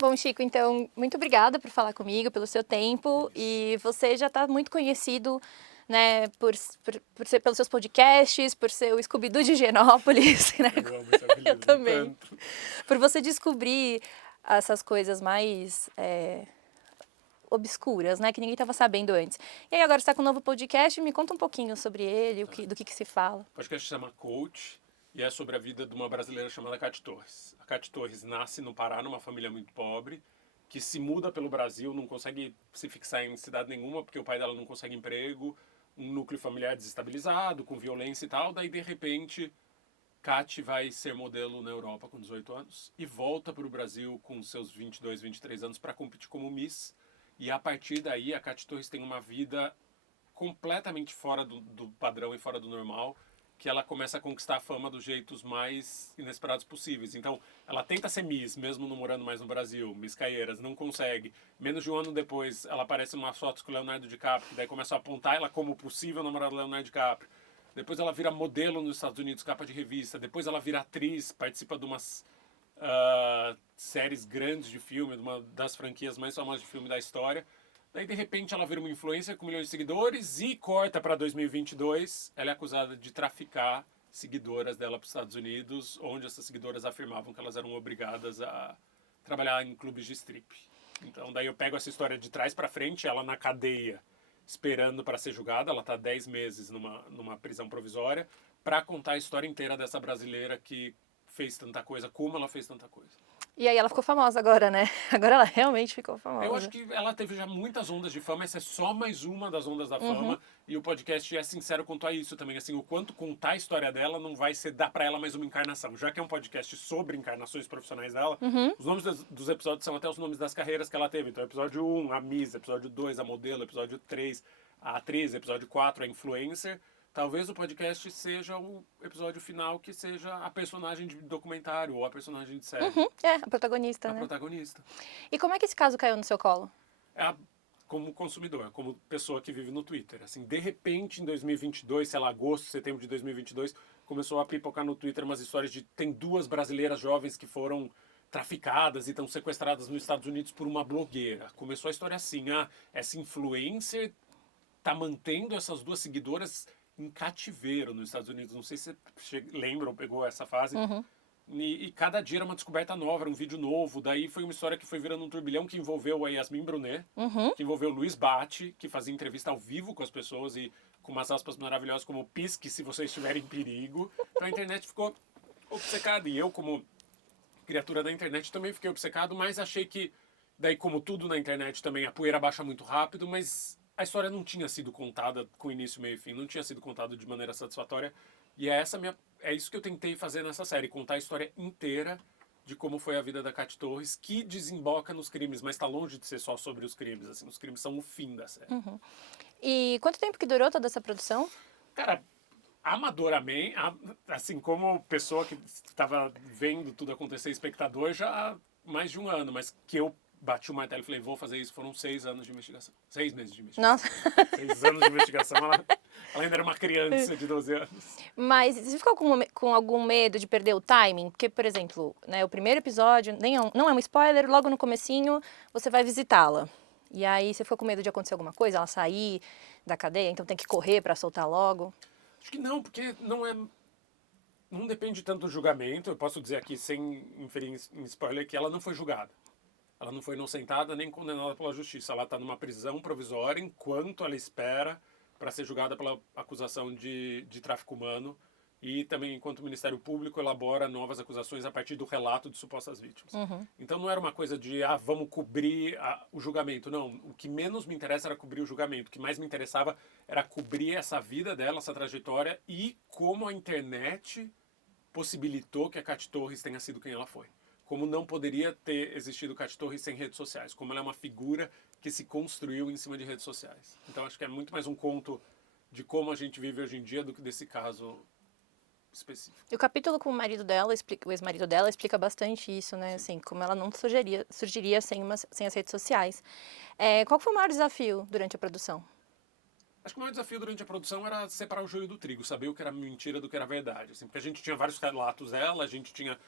Bom, Chico, então, muito obrigada por falar comigo, pelo seu tempo. E você já está muito conhecido, né, pelos seus podcasts, por ser o Scooby-Doo de Higienópolis, né? Eu amo esse Eu apelido também. tanto. Por você descobrir essas coisas mais obscuras, né, que ninguém estava sabendo antes. E aí agora você está com um novo podcast, me conta um pouquinho sobre ele, do que se fala. O podcast se chama Coach e é sobre a vida de uma brasileira chamada Cate Torres. A Cate Torres nasce no Pará, numa família muito pobre, que se muda pelo Brasil, não consegue se fixar em cidade nenhuma, porque o pai dela não consegue emprego, um núcleo familiar desestabilizado, com violência e tal. Daí, de repente, Cate vai ser modelo na Europa com 18 anos e volta para o Brasil com seus 22, 23 anos para competir como Miss. E a partir daí, a Cate Torres tem uma vida completamente fora do padrão e fora do normal, que ela começa a conquistar a fama dos jeitos mais inesperados possíveis. Então, ela tenta ser Miss, mesmo não morando mais no Brasil, Miss Caieiras, não consegue. Menos de um ano depois, ela aparece em umas fotos com o Leonardo DiCaprio, que daí começa a apontar ela como possível namorada do Leonardo DiCaprio. Depois ela vira modelo nos Estados Unidos, capa de revista. Depois ela vira atriz, participa de umas séries grandes de filme, de uma das franquias mais famosas de filme da história. Daí, de repente, ela vira uma influencer com milhões de seguidores e corta para 2022. Ela é acusada de traficar seguidoras dela para os Estados Unidos, onde essas seguidoras afirmavam que elas eram obrigadas a trabalhar em clubes de strip. Então, daí eu pego essa história de trás para frente, ela na cadeia, esperando para ser julgada. Ela está 10 meses numa prisão provisória, para contar a história inteira dessa brasileira que fez tanta coisa, como ela fez tanta coisa. E aí ela ficou famosa agora, né? Agora ela realmente ficou Eu acho famosa. que ela teve já muitas ondas de fama, essa é só mais uma das ondas da fama, e o podcast é sincero quanto a isso também, assim, o quanto contar a história dela não vai ser dar pra ela mais uma encarnação. Já que é um podcast sobre encarnações profissionais dela, os nomes dos episódios são até os nomes das carreiras que ela teve. Então, episódio 1, a Miss, episódio 2, a modelo, episódio 3, a atriz, episódio 4, a influencer. Talvez o podcast seja o episódio final que seja a personagem de documentário ou a personagem de série. A protagonista, A né? protagonista. E como é que esse caso caiu no seu colo? É como consumidor, como pessoa que vive no Twitter. Assim, de repente, em 2022, sei lá, agosto, setembro de 2022, começou a pipocar no Twitter umas histórias de tem 2 brasileiras jovens que foram traficadas e estão sequestradas nos Estados Unidos por uma blogueira. Começou a história assim, essa influencer tá mantendo essas 2 seguidoras em cativeiro nos Estados Unidos. Não sei se você lembra ou pegou essa fase. E cada dia era uma descoberta nova, era um vídeo novo. Daí foi uma história que foi virando um turbilhão que envolveu a Yasmin Brunet, que envolveu o Luiz Bate, que fazia entrevista ao vivo com as pessoas e com umas aspas maravilhosas como pisque se você estiver em perigo. Então a internet ficou obcecada. E eu, como criatura da internet, também fiquei obcecado, mas achei que, daí como tudo na internet também, a poeira baixa muito rápido, mas a história não tinha sido contada com início, meio e fim, não tinha sido contada de maneira satisfatória. E é isso que eu tentei fazer nessa série, contar a história inteira de como foi a vida da Cate Torres, que desemboca nos crimes, mas está longe de ser só sobre os crimes. Assim, os crimes são o fim da série. E quanto tempo que durou toda essa produção? Cara, amadoramente, assim como pessoa que estava vendo tudo acontecer, espectador, já há mais de um ano, mas que eu bati o martelo e falei, vou fazer isso, foram 6 anos de investigação. 6 meses de investigação. Nossa. 6 anos de investigação, ela ainda era uma criança de 12 anos. Mas você ficou com algum medo de perder o timing? Porque, por exemplo, né, o primeiro episódio, não é um spoiler, logo no comecinho você vai visitá-la. E aí você ficou com medo de acontecer alguma coisa, ela sair da cadeia, então tem que correr pra soltar logo? Acho que não, porque não depende tanto do julgamento. Eu posso dizer aqui, sem inferir em spoiler, que ela não foi julgada. Ela não foi inocentada nem condenada pela justiça. Ela está numa prisão provisória enquanto ela espera para ser julgada pela acusação de tráfico humano e também enquanto o Ministério Público elabora novas acusações a partir do relato de supostas vítimas. Então não era uma coisa de, vamos cobrir o julgamento. Não, o que menos me interessa era cobrir o julgamento. O que mais me interessava era cobrir essa vida dela, essa trajetória e como a internet possibilitou que a Cate Torres tenha sido quem ela foi. Como não poderia ter existido Cate Torres sem redes sociais. Como ela é uma figura que se construiu em cima de redes sociais. Então acho que é muito mais um conto de como a gente vive hoje em dia do que desse caso específico. E o capítulo com o marido dela, o ex-marido dela, explica bastante isso, né? Assim, como ela não surgiria sem as redes sociais. Qual foi o maior desafio durante a produção? Acho que o maior desafio durante a produção era separar o joio do trigo, saber o que era mentira do que era verdade. Assim, porque a gente tinha vários relatos dela, a gente tinha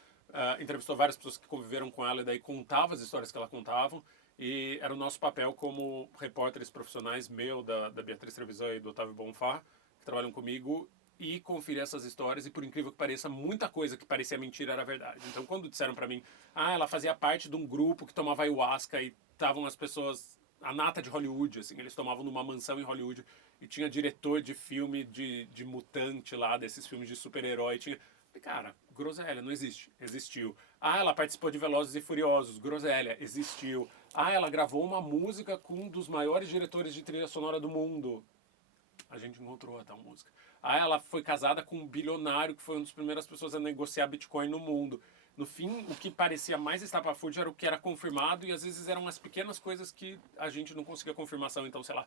entrevistou várias pessoas que conviveram com ela e daí contava as histórias que ela contava. E era o nosso papel como repórteres profissionais, meu, da Beatriz Trevisan e do Otávio Bonfá, que trabalham comigo, e conferir essas histórias. E por incrível que pareça, muita coisa que parecia mentira era verdade. Então, quando disseram pra mim, ela fazia parte de um grupo que tomava ayahuasca e estavam as pessoas, a nata de Hollywood, assim, eles tomavam numa mansão em Hollywood e tinha diretor de filme de mutante lá, desses filmes de super-herói, tinha... Cara, groselha, não existe. Existiu. Ela participou de Velozes e Furiosos. Groselha, existiu. Ela gravou uma música com um dos maiores diretores de trilha sonora do mundo. A gente encontrou a tal música. Ela foi casada com um bilionário que foi uma das primeiras pessoas a negociar Bitcoin no mundo. No fim, o que parecia mais estapafúrdio era o que era confirmado e às vezes eram as pequenas coisas que a gente não conseguia confirmação. Então, sei lá,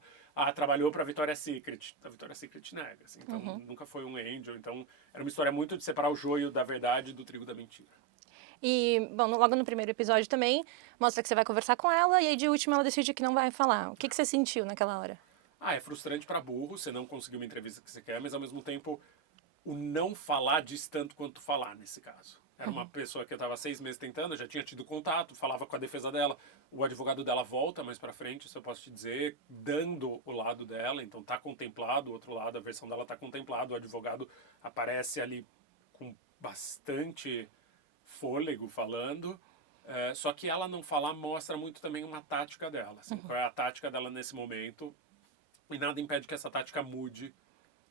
trabalhou para a Victoria's Secret. A Victoria's Secret nega, assim, então nunca foi um angel. Então, era uma história muito de separar o joio da verdade do trigo da mentira. E, bom, logo no primeiro episódio também, mostra que você vai conversar com ela e aí de último ela decide que não vai falar. O que você sentiu naquela hora? É frustrante para burro, você não conseguiu uma entrevista que você quer, mas ao mesmo tempo o não falar diz tanto quanto falar nesse caso. Era uma pessoa que eu estava 6 meses tentando, eu já tinha tido contato, falava com a defesa dela, o advogado dela volta mais para frente, isso eu posso te dizer, dando o lado dela, então tá contemplado, o outro lado, a versão dela tá contemplado, o advogado aparece ali com bastante fôlego falando, só que ela não falar mostra muito também uma tática dela, assim, qual é a tática dela nesse momento, e nada impede que essa tática mude.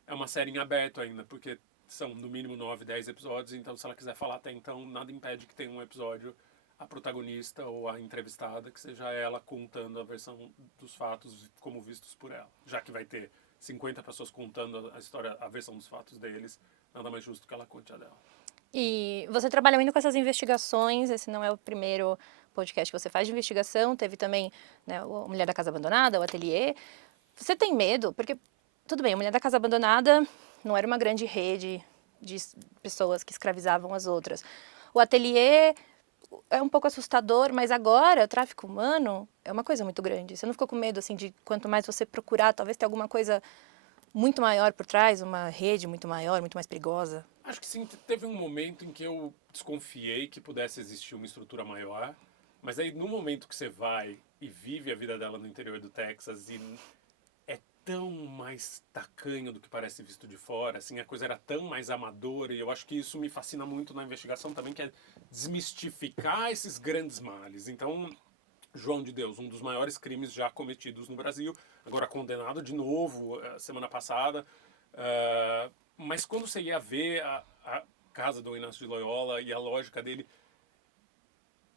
É uma série em aberto ainda, porque são no mínimo 9, 10 episódios, então se ela quiser falar até então, nada impede que tenha um episódio a protagonista ou a entrevistada, que seja ela contando a versão dos fatos como vistos por ela. Já que vai ter 50 pessoas contando a história, a versão dos fatos deles, nada mais justo que ela conte a dela. E você trabalha muito com essas investigações, esse não é o primeiro podcast que você faz de investigação, teve também, né, o Mulher da Casa Abandonada, o Ateliê. Você tem medo? Porque, tudo bem, a Mulher da Casa Abandonada não era uma grande rede de pessoas que escravizavam as outras. O Ateliê é um pouco assustador, mas agora o tráfico humano é uma coisa muito grande. Você não ficou com medo, assim, de quanto mais você procurar, talvez ter alguma coisa muito maior por trás, uma rede muito maior, muito mais perigosa? Acho que sim, teve um momento em que eu desconfiei que pudesse existir uma estrutura maior, mas aí no momento que você vai e vive a vida dela no interior do Texas e é tão mais tacanho do que parece visto de fora, assim, a coisa era tão mais amadora, e eu acho que isso me fascina muito na investigação também, que é desmistificar esses grandes males. Então, João de Deus, um dos maiores crimes já cometidos no Brasil, agora condenado de novo semana passada, mas quando você ia ver a casa do Inácio de Loyola e a lógica dele,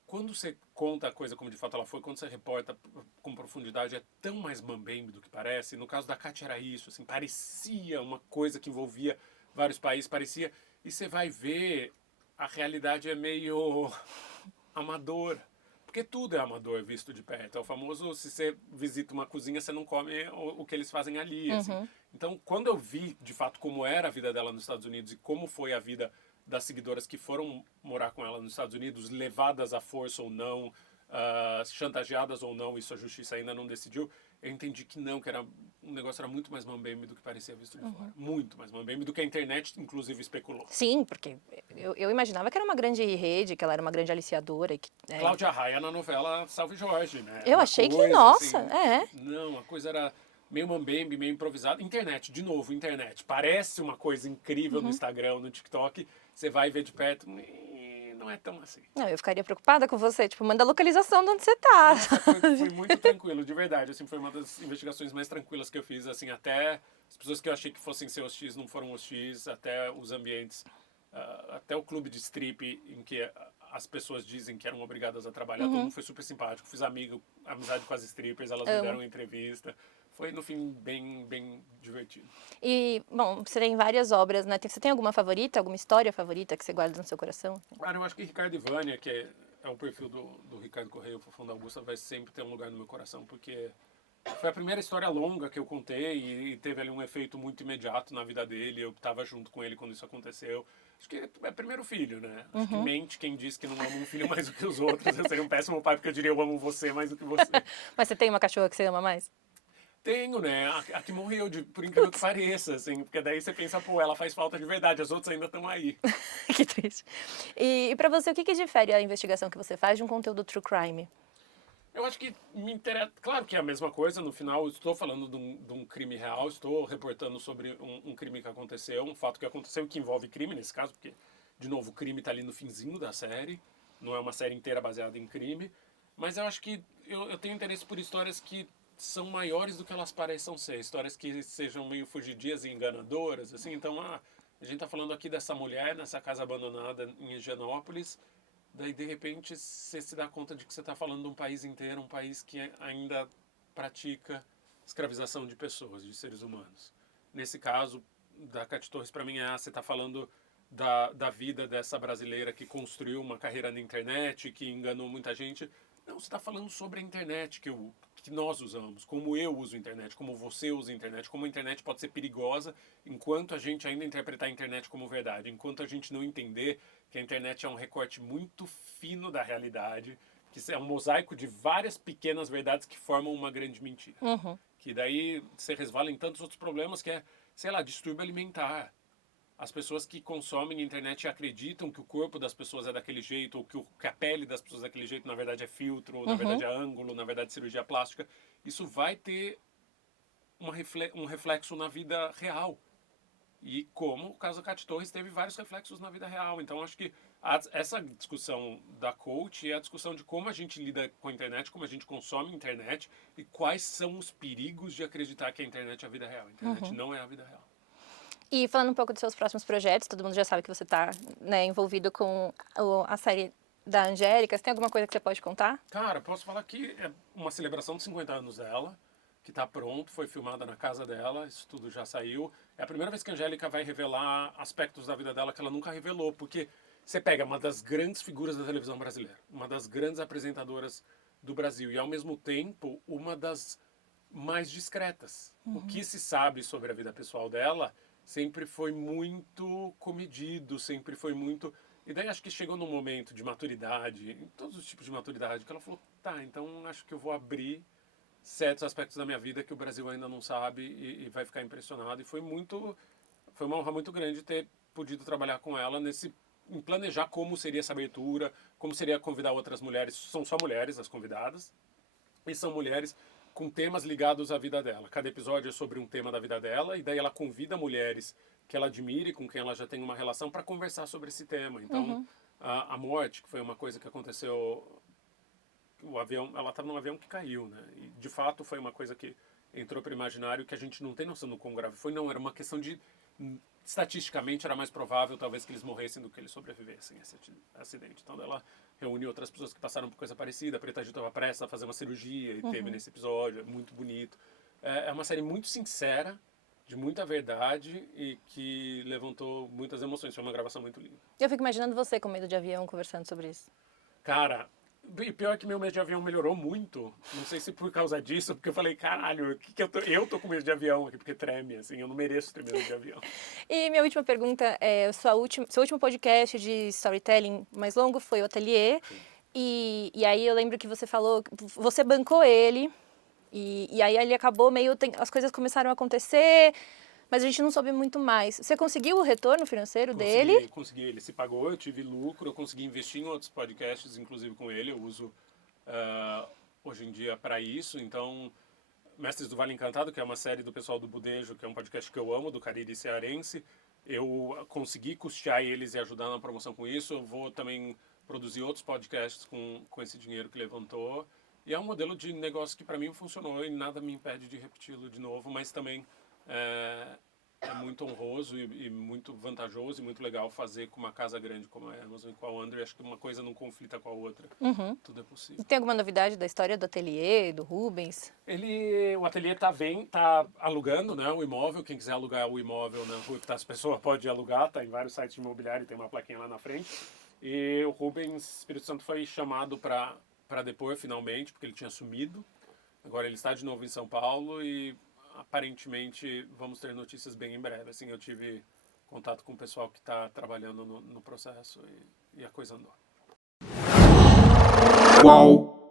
quando você conta a coisa como de fato ela foi, quando você reporta com profundidade, é tão mais mambembe do que parece. No caso da Kátia era isso, assim, parecia uma coisa que envolvia vários países, parecia... E você vai ver, a realidade é meio amadora. Porque tudo é amador visto de perto. É o famoso, se você visita uma cozinha, você não come o que eles fazem ali. Assim. Então, quando eu vi, de fato, como era a vida dela nos Estados Unidos e como foi a vida das seguidoras que foram morar com ela nos Estados Unidos, levadas à força ou não, chantageadas ou não, isso a justiça ainda não decidiu, eu entendi que não, que era, o negócio era muito mais mambembe do que parecia visto de fora. Muito mais mambembe do que a internet, inclusive, especulou. Sim, porque eu imaginava que era uma grande rede, que ela era uma grande aliciadora. E que, Cláudia Raia na novela Salve Jorge, né? Eu achei que, nossa, assim, Não, a coisa era meio mambembe, meio improvisada. Internet, de novo, internet. Parece uma coisa incrível no Instagram, no TikTok. Você vai ver de perto, e não é tão assim. Não, eu ficaria preocupada com você, tipo, manda a localização de onde você tá. Nossa, foi muito tranquilo, de verdade. Assim, foi uma das investigações mais tranquilas que eu fiz. Assim, até as pessoas que eu achei que fossem ser hostis não foram hostis, até os ambientes, até o clube de strip em que as pessoas dizem que eram obrigadas a trabalhar, todo mundo foi super simpático. Fiz amizade com as strippers, elas me deram entrevista. Foi, no fim, bem divertido. E, bom, você tem várias obras, né? Você tem alguma favorita, alguma história favorita que você guarda no seu coração? Cara, eu acho que Ricardo e Vânia, que é o perfil do Ricardo Correia, o Fofão da Augusta, vai sempre ter um lugar no meu coração, porque foi a primeira história longa que eu contei e teve ali um efeito muito imediato na vida dele. Eu estava junto com ele quando isso aconteceu. Acho que é primeiro filho, né? Acho que mente quem diz que não ama um filho mais do que os outros. Eu seria um péssimo pai, porque eu diria eu amo você mais do que você. Mas você tem uma cachorra que você ama mais? Tenho, né? A que morreu, por incrível que pareça, assim, porque daí você pensa, pô, ela faz falta de verdade, as outras ainda estão aí. Que triste. E pra você, o que difere a investigação que você faz de um conteúdo true crime? Eu acho que me interessa. Claro que é a mesma coisa, no final eu estou falando de um crime real, estou reportando sobre um crime que aconteceu, um fato que aconteceu e que envolve crime nesse caso, porque, de novo, o crime está ali no finzinho da série, não é uma série inteira baseada em crime, mas eu acho que eu tenho interesse por histórias que são maiores do que elas pareçam ser, histórias que sejam meio fugidias e enganadoras, assim, então a gente está falando aqui dessa mulher nessa casa abandonada em Higienópolis. Daí, de repente, você se dá conta de que você está falando de um país inteiro, um país que ainda pratica escravização de pessoas, de seres humanos. Nesse caso, da Cate Torres, para mim, você está falando da vida dessa brasileira que construiu uma carreira na internet, que enganou muita gente. Não, você está falando sobre a internet que nós usamos, como eu uso a internet, como você usa a internet, como a internet pode ser perigosa enquanto a gente ainda interpretar a internet como verdade, enquanto a gente não entender que a internet é um recorte muito fino da realidade, que é um mosaico de várias pequenas verdades que formam uma grande mentira. Uhum. Que daí você resvala em tantos outros problemas que é, sei lá, distúrbio alimentar. As pessoas que consomem a internet e acreditam que o corpo das pessoas é daquele jeito, ou que a pele das pessoas é daquele jeito, na verdade é filtro, ou na verdade é ângulo, na verdade é cirurgia plástica. Isso vai ter um reflexo na vida real. E como o caso da Cate Torres teve vários reflexos na vida real. Então acho que essa discussão da coach é a discussão de como a gente lida com a internet, como a gente consome a internet e quais são os perigos de acreditar que a internet é a vida real. A internet não é a vida real. E falando um pouco dos seus próximos projetos, todo mundo já sabe que você está, né, envolvido com a série da Angélica. Você tem alguma coisa que você pode contar? Cara, posso falar que é uma celebração de 50 anos dela, que está pronto, foi filmada na casa dela, isso tudo já saiu. É a primeira vez que a Angélica vai revelar aspectos da vida dela que ela nunca revelou, porque você pega uma das grandes figuras da televisão brasileira, uma das grandes apresentadoras do Brasil e, ao mesmo tempo, uma das mais discretas. O que se sabe sobre a vida pessoal dela sempre foi muito comedido, sempre foi muito... E daí acho que chegou num momento de maturidade, em todos os tipos de maturidade, que ela falou, tá, então acho que eu vou abrir certos aspectos da minha vida que o Brasil ainda não sabe e vai ficar impressionado. E foi uma honra muito grande ter podido trabalhar com ela em planejar como seria essa abertura, como seria convidar outras mulheres. São só mulheres as convidadas, e são mulheres com temas ligados à vida dela. Cada episódio é sobre um tema da vida dela, e daí ela convida mulheres que ela admire, com quem ela já tem uma relação, para conversar sobre esse tema. Então, a morte, que foi uma coisa que aconteceu... O avião, ela estava num avião que caiu, né? E, de fato, foi uma coisa que entrou para o imaginário que a gente não tem noção do quão grave foi. Não, era uma questão de... Estatisticamente, era mais provável, talvez, que eles morressem do que eles sobrevivessem a esse acidente. Então, ela reuniu outras pessoas que passaram por coisa parecida. A Preta Gil estava prestes a fazer uma cirurgia e teve nesse episódio. É muito bonito. É uma série muito sincera, de muita verdade e que levantou muitas emoções. Foi uma gravação muito linda. Eu fico imaginando você com medo de avião conversando sobre isso. Cara... E pior que meu medo de avião melhorou muito. Não sei se por causa disso, porque eu falei, caralho, eu tô com medo de avião aqui, porque treme, assim, eu não mereço ter medo de avião. E minha última pergunta é, seu último podcast de storytelling mais longo foi o Ateliê. E aí eu lembro que você falou, você bancou ele, e aí ele acabou meio, as coisas começaram a acontecer, mas a gente não soube muito mais. Você conseguiu o retorno financeiro dele? Consegui, ele se pagou, eu tive lucro, eu consegui investir em outros podcasts, inclusive com ele, eu uso hoje em dia para isso. Então, Mestres do Vale Encantado, que é uma série do pessoal do Budejo, que é um podcast que eu amo, do Cariri cearense, eu consegui custear eles e ajudar na promoção com isso. Eu vou também produzir outros podcasts com esse dinheiro que levantou. E é um modelo de negócio que para mim funcionou e nada me impede de repeti-lo de novo, mas também é muito honroso e muito vantajoso e muito legal fazer com uma casa grande como a Amazon e com a Andrew. Acho que uma coisa não conflita com a outra. Tudo é possível. E tem alguma novidade da história do Ateliê, do Rubens? O Ateliê tá alugando, né, o imóvel. Quem quiser alugar o imóvel na rua que tá, as pessoas pode alugar, tá em vários sites de imobiliário, tem uma plaquinha lá na frente. E o Rubens Espírito Santo foi chamado para depor finalmente, porque ele tinha sumido. Agora ele está de novo em São Paulo e aparentemente vamos ter notícias bem em breve. Assim, eu tive contato com o pessoal que está trabalhando no processo e a coisa andou. Qual?